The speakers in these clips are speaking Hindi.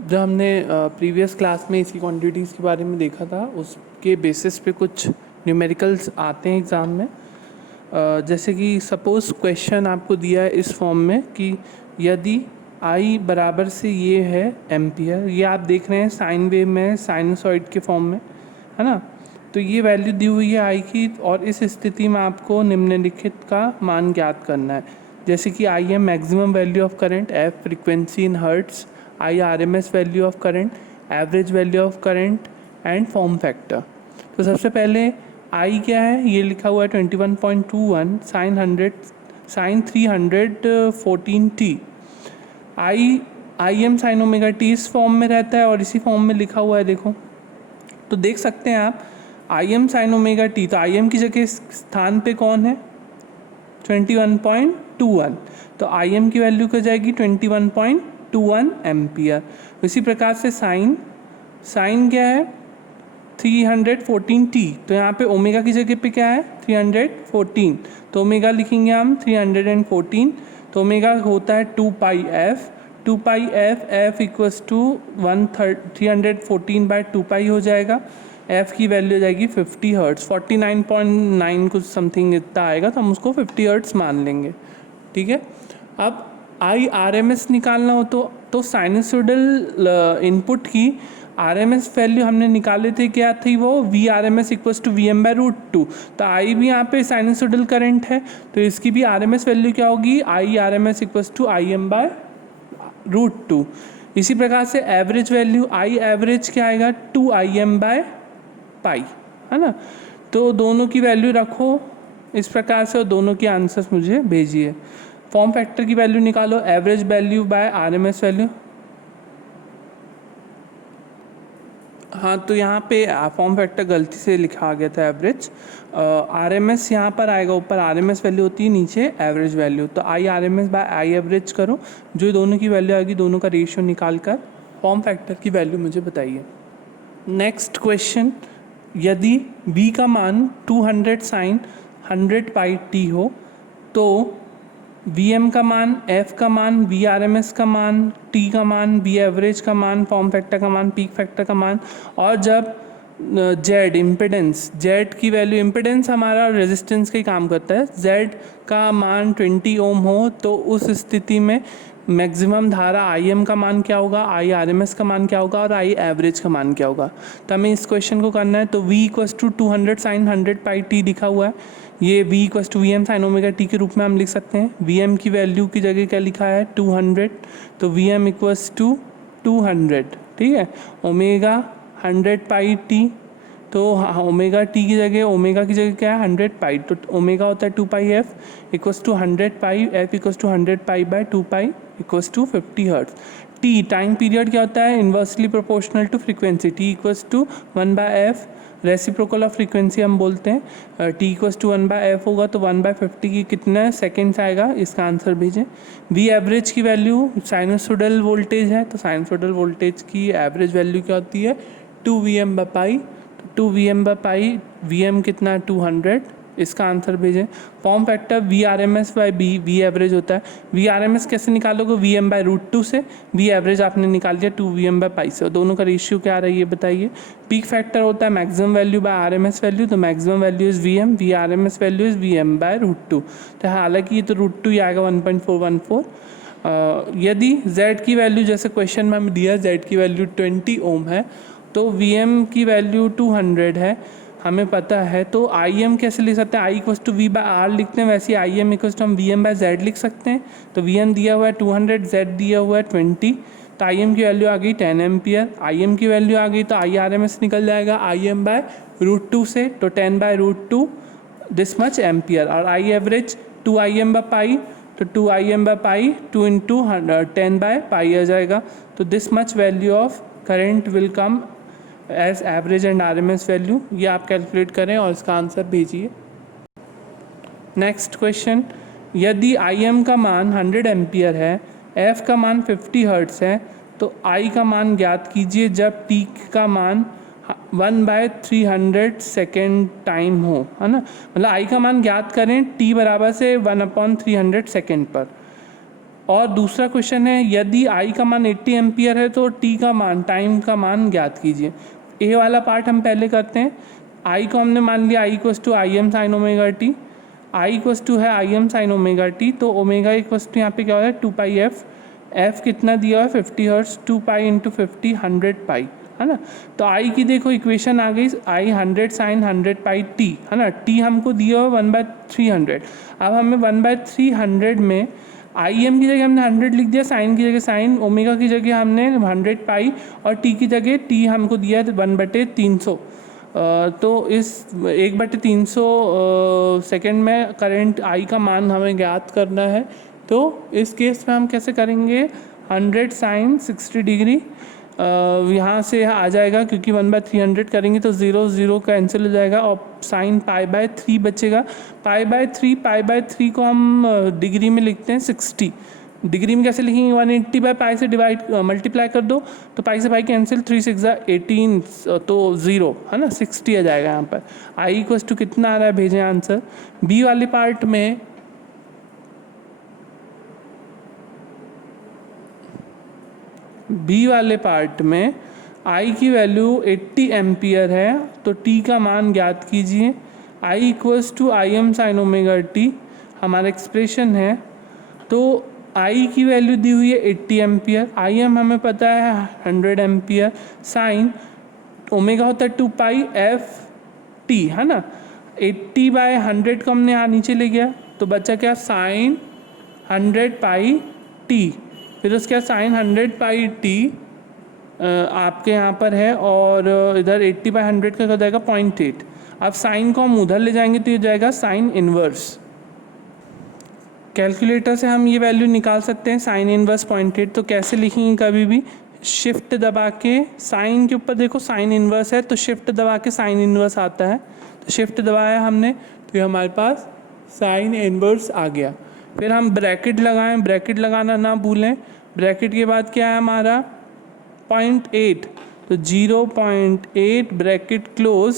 जो हमने प्रीवियस क्लास में इसकी क्वांटिटीज़ के बारे में देखा था, उसके बेसिस पे कुछ न्यूमेरिकल्स आते हैं एग्ज़ाम में। जैसे कि सपोज़ क्वेश्चन आपको दिया है इस फॉर्म में कि यदि आई बराबर से ये है एम्पियर, ये आप देख रहे हैं साइन वेव में, साइनसॉइड के फॉर्म में, है ना। तो ये वैल्यू दी हुई है आई की, और इस स्थिति में आपको निम्नलिखित का मान ज्ञात करना है। जैसे कि I M maximum value of current, F frequency in hertz, I R M S value of current, average value of current and form factor. तो सबसे पहले आई क्या है, ये लिखा हुआ है 21.21 sine 314 T. I M sine omega T इस फॉर्म में रहता है और इसी फॉर्म में लिखा हुआ है, देखो। तो देख सकते हैं आप आई एम साइन ओमेगा टी, तो आई एम की जगह स्थान पे कौन है, 21.21। तो आई एम की वैल्यू क्या जाएगी, 21.21 एम्पियर। इसी प्रकार से साइन क्या है, 314 टी। तो यहाँ पे ओमेगा की जगह पे क्या है, 314, तो ओमेगा लिखेंगे हम 314। तो ओमेगा होता है 2 pi F, 2 pi F equals to 314 by 2 pi हो जाएगा। एफ की वैल्यू हो जाएगी 50 हर्ट्स, 49.9 कुछ समथिंग इतना आएगा, तो हम उसको 50 हर्ट्स मान लेंगे, ठीक है। अब आई आर एम एस निकालना हो तो साइनसोइडल इनपुट की आर एम एस वैल्यू हमने निकाले थे, क्या थी वो, V R M S equals to V M by root 2। तो आई भी यहाँ पे साइनसोइडल करंट है, तो इसकी भी आर एम एस वैल्यू क्या होगी, I R M S equals to I M by root 2। इसी प्रकार से एवरेज वैल्यू आई एवरेज क्या आएगा, 2 आई एम बाय पाई, है ना। तो दोनों की वैल्यू रखो इस प्रकार से और दोनों के आंसर्स मुझे भेजिए। फॉर्म फैक्टर की वैल्यू निकालो, average value by R M S value. हाँ, तो यहाँ पे फॉर्म फैक्टर गलती से लिखा आ गया था एवरेज। आर एम एस यहाँ पर आएगा, ऊपर आर एम एस वैल्यू होती है, नीचे एवरेज वैल्यू। तो I R M S by I average करो, जो दोनों की वैल्यू आएगी दोनों का रेशियो निकाल कर फॉर्म फैक्टर की वैल्यू मुझे बताइए। नेक्स्ट क्वेश्चन, यदि v का मान 200 साइन 100 पाई टी हो, तो Vm का मान, F का मान, Vrms का मान, T का मान, V एवरेज का मान, फॉर्म फैक्टर का मान, पीक फैक्टर का मान, और जब Z इम्पिडेंस, Z की वैल्यू, इम्पिडेंस हमारा रेजिस्टेंस का ही काम करता है, Z का मान 20 ओम हो, तो उस स्थिति में मैक्सिमम धारा IM का मान क्या होगा, IRMS का मान क्या होगा और I एवरेज का मान क्या होगा। तो हमें इस क्वेश्चन को करना है। तो V equals to 200 sine 100 pi T लिखा हुआ है, ये V equals to VM sine omega T के रूप में हम लिख सकते हैं। VM की वैल्यू की जगह क्या लिखा है, 200, तो VM इक्वल्स टू 200, ठीक है। ओमेगा 100 पाई टी, तो ओमेगा टी की जगह, ओमेगा की जगह क्या है, 100 पाई, तो ओमेगा होता है 2 pi F equals to 100 pi, F equals to 100 pi by 2 pi equals to 50 hertz. T time period क्या होता है, inversely proportional to frequency, T equals to 1 by F, reciprocal of frequency हम बोलते हैं। T equals to 1 by F होगा, तो 1 बाय 50 की कितना सेकेंड्स आएगा, इसका आंसर भेजें। वी एवरेज की वैल्यू साइनसोइडल वोल्टेज है, तो साइनसोइडल वोल्टेज की एवरेज वैल्यू क्या होती है, 2 VM by pi, 2 VM by pi, VM कितना, 200, इसका आंसर भेजें। Form factor V R M S by V average होता है। वी आर एम एस कैसे निकालोगे, VM बाई रूट 2 से, वी एवरेज आपने निकाल दिया 2 VM बाई पाई से, और दोनों का रेशियो क्या आ रहा है ये बताइए। पीक फैक्टर होता है maximum value by R M S value, तो maximum value is VM, V R M S value is VM by root 2। तो हालांकि ये तो रूट 2 ही आएगा, 1.414। यदि Z की वैल्यू, जैसे क्वेश्चन में हमें दिया Z की वैल्यू 20 ओम है, तो VM की वैल्यू 200 है, हमें पता है। तो IM कैसे लिख सकते हैं, I equals to V by R लिखते हैं, वैसे IM इक्वल्स टू हम VM बाई Z लिख सकते हैं। तो VM दिया हुआ है 200, Z दिया हुआ है 20, तो IM की वैल्यू आ गई 10 एम्पियर। IM की वैल्यू आ गई तो IRMS निकल जाएगा IM बाय रूट 2 से, तो 10 by root 2 this much ampere, और I average 2 IM by pi, तो 2 IM by pi 2 into 10 by pi आ जाएगा। तो this much value of current will come as average and RMS value, ये आप कैलकुलेट करें और इसका आंसर भेजिए। नेक्स्ट क्वेश्चन, यदि IM का मान 100 एम्पियर है, F का मान 50 हर्ट्स है, तो I का मान ज्ञात कीजिए जब T का मान 1/300 सेकेंड टाइम हो, है ना। मतलब I का मान ज्ञात करें T बराबर से 1/300 सेकेंड पर, और दूसरा क्वेश्चन है यदि आई का मान 80 एम्पियर है तो टी का मान, टाइम का मान ज्ञात कीजिए। ए वाला पार्ट हम पहले करते हैं। आई को हमने मान लिया I equals to I M sine omega T, I equals to है I M sine omega T, तो ओमेगा इक्वस टू यहाँ पे क्या हो रहा है 2 पाई एफ, एफ कितना दिया है 50 हर्ट्ज, 2 पाई इंटू 50 100 पाई, है ना। तो आई की देखो इक्वेशन आ गई, आई 100 साइन 100 पाई टी, है ना। टी हमको दिया हुआ 1/300। अब हमें 1/300 में आई एम की जगह हमने 100 लिख दिया, साइन की जगह साइन, ओमेगा की जगह हमने 100 पाई, और टी की जगह टी हमको दिया है 1/300। तो इस 1/300 सेकेंड में करंट आई का मान हमें ज्ञात करना है। तो इस केस में हम कैसे करेंगे, 100 साइन 60 डिग्री यहाँ से आ जाएगा, क्योंकि 1/300 करेंगे तो 0 0 कैंसिल हो जाएगा और साइन π/3 बचेगा। π/3 को हम डिग्री में लिखते हैं 60। डिग्री में कैसे लिखेंगे, 180/π से डिवाइड मल्टीप्लाई कर दो, तो पाई से पाई कैंसिल, 3 6 18, तो 0, है ना, 60 आ जाएगा यहाँ पर। आई इक्वस टू कितना आ रहा है, भेजें आंसर। बी वाले पार्ट में I की वैल्यू 80 एम्पियर है, तो T का मान ज्ञात कीजिए। I equals to I M sine omega T हमारा एक्सप्रेशन है। तो I की वैल्यू दी हुई है 80 एम्पियर, आई एम हमें पता है 100 एम्पियर, साइन ओमेगा होता है 2 पाई एफ टी, है ना। 80/100 को हमने यहाँ नीचे ले गया, तो बचा क्या, साइन 100 पाई टी, फिर उसके बाद साइन 100 पाई टी आपके यहाँ पर है, और इधर 80/100 का हो जाएगा 0.8। अब साइन को हम उधर ले जाएंगे तो ये जाएगा साइन इन्वर्स। कैलकुलेटर से हम ये वैल्यू निकाल सकते हैं, साइन इन्वर्स 0.8। तो कैसे लिखेंगे, कभी भी शिफ्ट दबा के, साइन के ऊपर देखो साइन इन्वर्स है तो शिफ्ट दबा के साइन इन्वर्स आता है, तो शिफ्ट दबाया हमने तो ये हमारे पास साइन इन्वर्स आ गया। फिर हम ब्रैकेट लगाएं, ब्रैकेट लगाना ना भूलें। ब्रैकेट के बाद क्या है हमारा 0.8, तो 0.8 ब्रैकेट क्लोज,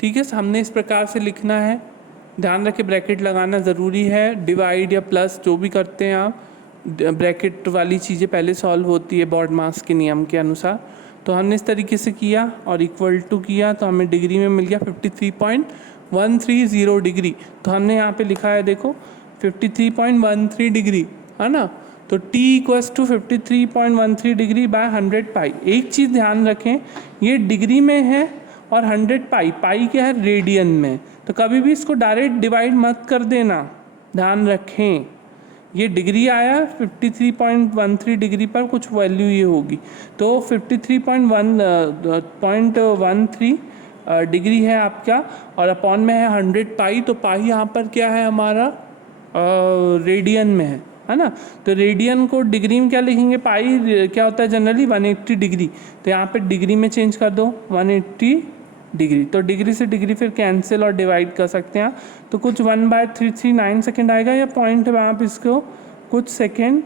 ठीक है। हमने इस प्रकार से लिखना है, ध्यान रखें ब्रैकेट लगाना ज़रूरी है। डिवाइड या प्लस जो भी करते हैं आप, ब्रैकेट वाली चीज़ें पहले सॉल्व होती है बॉड मास के नियम के अनुसार। तो हमने इस तरीके से किया और इक्वल टू किया, तो हमें डिग्री में मिल गया 53.130 डिग्री। तो हमने यहाँ पे लिखा है देखो 53.13 डिग्री, है ना। तो T equals to 53.13 degree by 100 pi. एक चीज़ ध्यान रखें, ये डिग्री में है और 100 पाई, पाई क्या है, रेडियन में, तो कभी भी इसको डायरेक्ट डिवाइड मत कर देना, ध्यान रखें। ये डिग्री आया 53.13 डिग्री पर कुछ वैल्यू ये होगी, तो 53.13 डिग्री है आपका, और अपॉन में है 100 पाई, तो पाई यहाँ पर क्या है हमारा रेडियन में है ना। तो रेडियन को डिग्री में क्या लिखेंगे, पाई क्या होता है जनरली 180 डिग्री, तो यहाँ पे डिग्री में चेंज कर दो 180 डिग्री, तो डिग्री से डिग्री फिर कैंसिल और डिवाइड कर सकते हैं। तो कुछ 1/339 सेकेंड आएगा, या पॉइंट में आप इसको कुछ सेकेंड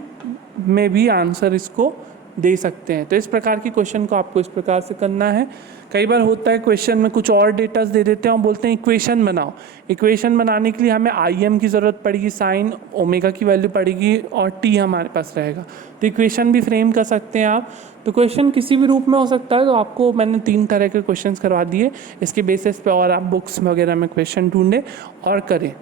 में भी आंसर इसको दे सकते हैं। तो इस प्रकार की क्वेश्चन को आपको इस प्रकार से करना है। कई बार होता है क्वेश्चन में कुछ और डेटास दे देते हैं और बोलते हैं इक्वेशन बनाओ। इक्वेशन बनाने के लिए हमें आई एम की ज़रूरत पड़ेगी, साइन ओमेगा की वैल्यू पड़ेगी, और टी हमारे पास रहेगा, तो इक्वेशन भी फ्रेम कर सकते हैं आप। तो क्वेश्चन किसी भी रूप में हो सकता है। तो आपको मैंने 3 तरह के क्वेश्चन करवा दिए, इसके बेसिस पे और आप बुक्स वगैरह में क्वेश्चन ढूंढें और करें।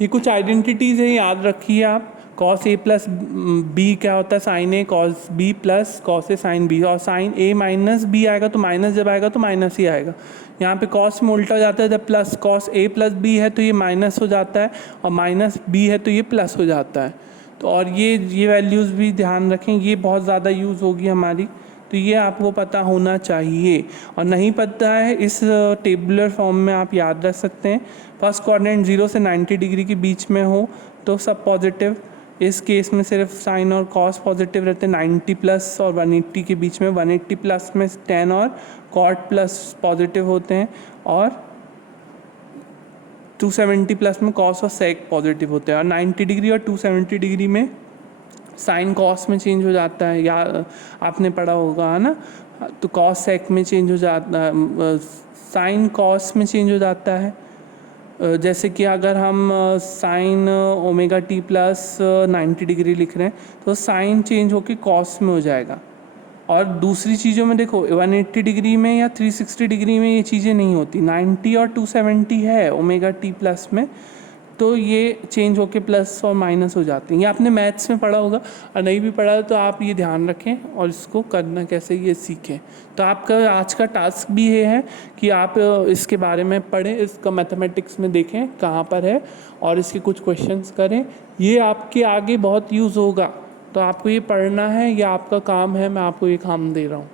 ये कुछ आइडेंटिटीज़ हैं, याद रखिए आप। कॉस ए प्लस बी क्या होता है, sign A cos B plus cos A sine B, और साइन ए माइनस बी आएगा तो माइनस, जब आएगा तो माइनस ही आएगा। यहाँ पे कॉस में उल्टा हो जाता है, जब plus cos A plus B है तो ये माइनस हो जाता है, और माइनस बी है तो ये प्लस हो जाता है। तो और ये वैल्यूज़ भी ध्यान रखें, ये बहुत ज़्यादा यूज़ होगी हमारी, तो ये आपको पता होना चाहिए। और नहीं पता है, इस टेबुलर फॉर्म में आप याद रख सकते हैं। फर्स्ट क्वाड्रेंट 0 से 90 डिग्री के बीच में हो तो सब पॉजिटिव, इस केस में सिर्फ साइन और कॉस पॉजिटिव रहते हैं। 90 प्लस और 180 के बीच में, 180 प्लस में टेन और कॉट प्लस पॉजिटिव होते हैं, और 270 प्लस में कॉस और सेक पॉजिटिव होते हैं। और 90 डिग्री और 270 डिग्री में साइन कॉस में चेंज हो जाता है, या आपने पढ़ा होगा, है ना। तो कॉस सेक में चेंज हो जाता है, साइन कॉस में चेंज हो जाता है, जैसे कि अगर हम sign omega T plus 90 degree लिख रहे हैं तो साइन चेंज होके कॉस में हो जाएगा। और दूसरी चीज़ों में देखो 180 डिग्री में या 360 डिग्री में ये चीज़ें नहीं होती, 90 और 270 है ओमेगा टी प्लस में, तो ये चेंज होके प्लस और माइनस हो जाती हैं। ये आपने मैथ्स में पढ़ा होगा, और नहीं भी पढ़ा तो आप ये ध्यान रखें और इसको करना कैसे ये सीखें। तो आपका आज का टास्क भी ये है कि आप इसके बारे में पढ़ें, इसका मैथमेटिक्स में देखें कहाँ पर है और इसके कुछ क्वेश्चंस करें। ये आपके आगे बहुत यूज़ होगा, तो आपको ये पढ़ना है, या आपका काम है, मैं आपको ये काम दे रहा हूँ।